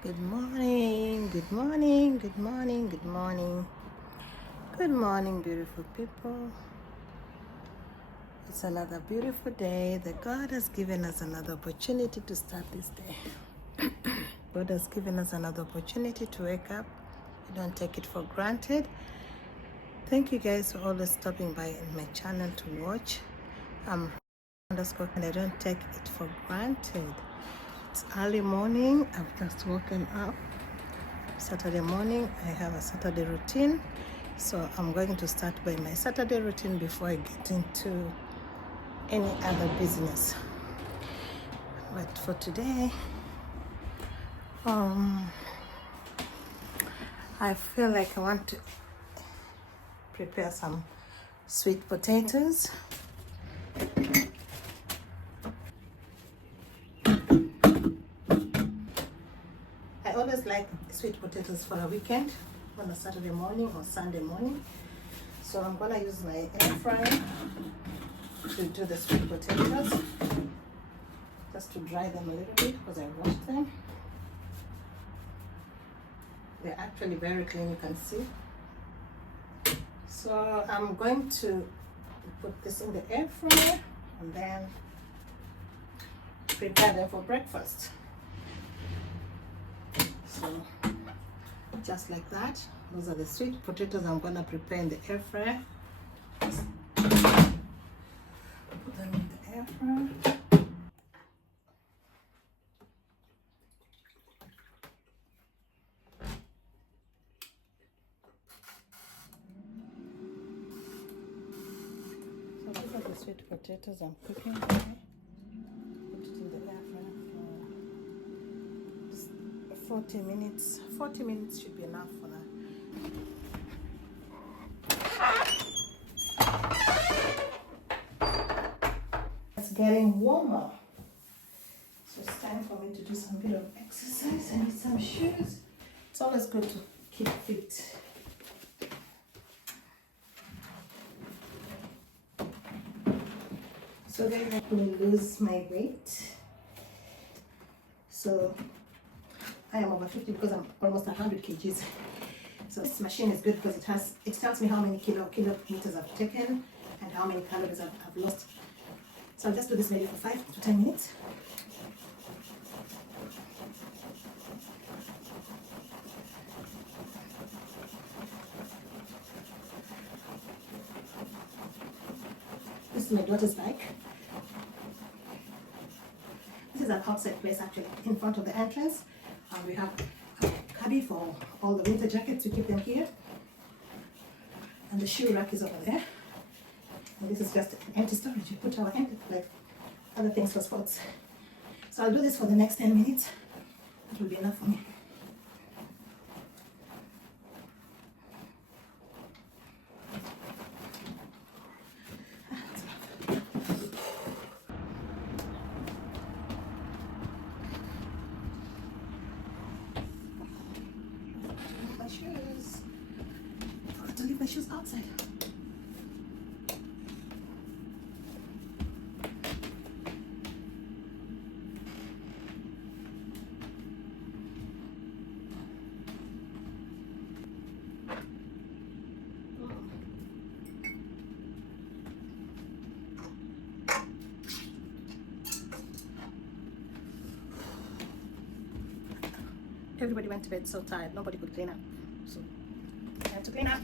Good morning, good morning, good morning, good morning. Good morning, beautiful people. It's another beautiful day that God has given us another opportunity to start this day. God has given us another opportunity to wake up. We don't take it for granted. Thank you guys for always stopping by in my channel to watch. I'm underscore and I don't take it for granted. It's early morning. I've just woken up. Saturday morning, I have a Saturday routine. So I'm going to start by my Saturday routine before I get into any other business. But for today, I feel like I want to prepare some sweet potatoes. I always like sweet potatoes for a weekend, on a Saturday morning or Sunday morning. So I'm gonna use my air fryer to do the sweet potatoes, just to dry them a little bit because I washed them. They're actually very clean, you can see. So I'm going to put this in the air fryer and then prepare them for breakfast. So just like that, those are the sweet potatoes I'm gonna prepare in the air fryer. Just put them in the air fryer. So these are the sweet potatoes I'm cooking today. Put it in the air fryer for 40 minutes. 40 minutes should be enough for that. It's getting warmer. So it's time for me to do some bit of exercise. I need some shoes. It's always good to keep fit. So then I will lose my weight. So I am over 50 because I'm almost 100 kgs. So this machine is good because it tells me how many kilometers I've taken and how many calories I've lost. So I'll just do this maybe for 5 to 10 minutes. This is my daughter's bike. This is an outside place actually, in front of the entrance. We have a cubby for all the winter jackets, we keep them here. And the shoe rack is over there. And this is just an empty storage. We put our like other things for sports. So I'll do this for the next 10 minutes. That will be enough for me. My shoes. I forgot to leave my shoes outside. Everybody went to bed so tired, nobody could clean up. So I had to clean up.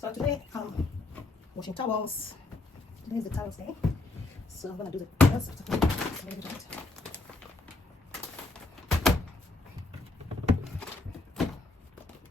So today I'm washing towels. Today is the towels day. So I'm gonna do the towels. A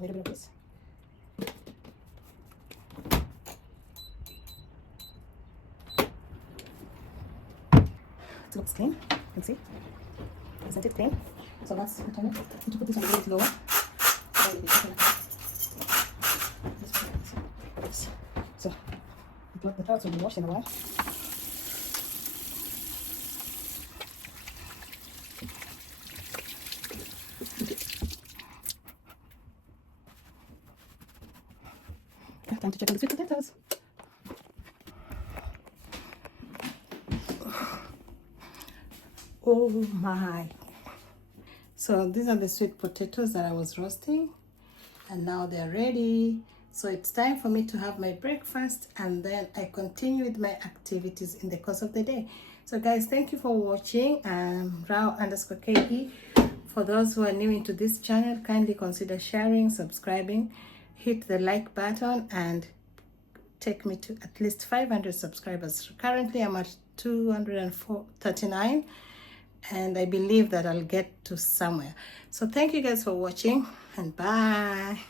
little bit of this. It looks clean, you can see. Isn't it clean? So let's turn it. Need to put this on a little lower. So the towels will be washed in a while. Time to check on the sweet potatoes. Oh my. So these are the sweet potatoes that I was roasting, and now they're ready. So it's time for me to have my breakfast, and then I continue with my activities in the course of the day. So guys, thank you for watching. Rao_KE. For those who are new into this channel, kindly consider sharing, subscribing, hit the like button, and take me to at least 500 subscribers. Currently I'm at 239, and I believe that I'll get to somewhere. So thank you guys for watching, and bye.